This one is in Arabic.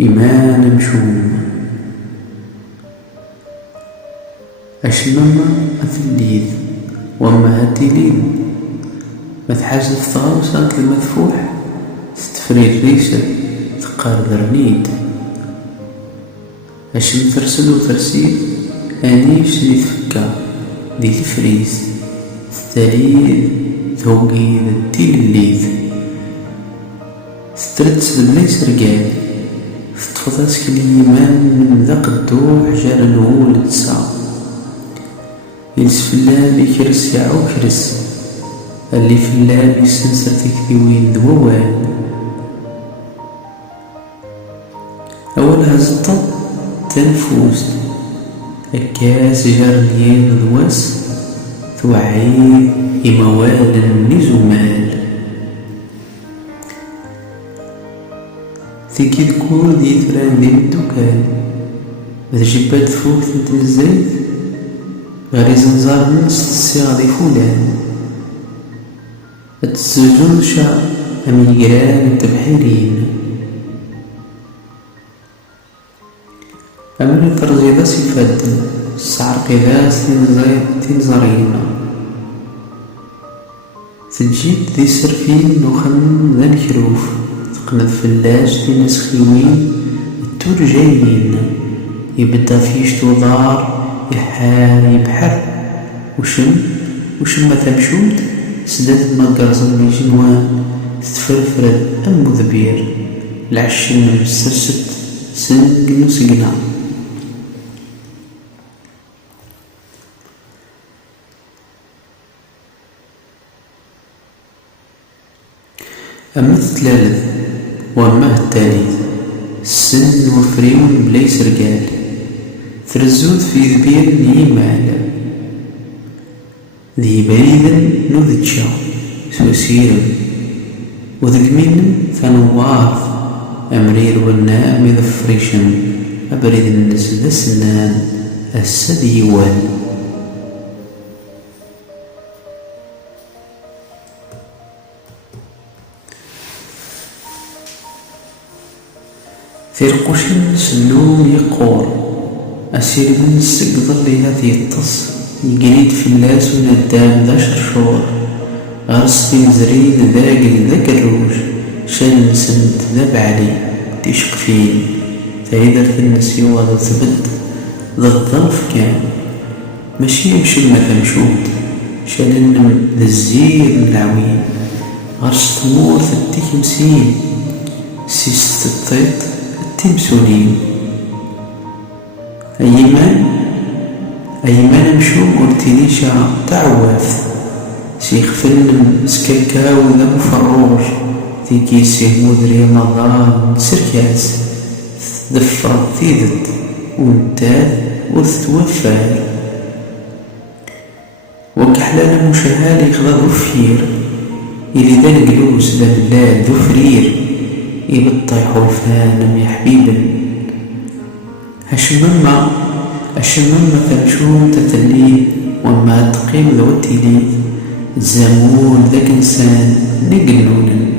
إيمان مشوم أشمم أثليذ وما هاتيلين مثحاجة فطغاوسا كالمذفوح تتفري الريشة تقار ذرنيد أشم ترسل وترسيل أنيش دي تفكا دي الفريز تتاليذ ذوقي ذتيل الليذ ستردس بليس رجال تطفضاس كل إيمان من ذاق الدوح جار نقول تسعى يلس في اللاب يكرس يعو كرس اللي في اللاب يسنسر تكذوين ذووان أولها زطة تنفوس الكاس جار ليين ذواس توعيد إموال نزمال ثيكي ذكور دي ثران دي مدوكال ذا جبات فوق ثنت الزيت غاري زنزار نص الصيغة دي فولان التزوجون شا أميقران التبحيرين أمر ترزيدا سيفاد السعر قذاس تنزرين تجيب ذي سرفين نخن ذا الكروف تقنذ فلاش دي نسخيوين التور جايين يبدا فيش دولار يحار يبحر وشم ما تمشود سدات المقرز الميجنوان تتفرفرد المذبير العشن السرست سنق نسقنا أما الثلاث وأما الثالث السن وفريون بليس رجال ترزوت في ذبير نيمال ذي بريدا نذجا سوسيرا وذقمين ثنوار أمرير والنام يذفريشن أبريد الناس ذا سنان السديوان ثيرقوشن سلوم يقور أسير من السقض اللي هذي يطص يقريد في اللاس وندام ذا شرشور غرس مزريد ذاقل ذاك الروج شان سند ذا بعلي تشق فين فإذا النسي وضع ثبت ذا الظرف كان ماشي يمشي ما تمشود شان ذا الزير من العوين غرس طمور ثتيك مسين سيست الطيط التمسونين أيمان مشوم ورتينيشا تعواف شيخ فيلم سكاكاو ذا مفروش تيكي سيمودري رمضان سركاس ذفر ثيدت ونتاث وتتوفر وكحلال مشهالي خذا ظفير إلي ذا الجلوس ذا بلاد ذو فرير يبطيح الفانم يا حبيبا أشمم تمشون تتليه وما تقيم ذو التليه الزامون ذاك إنسان نقلون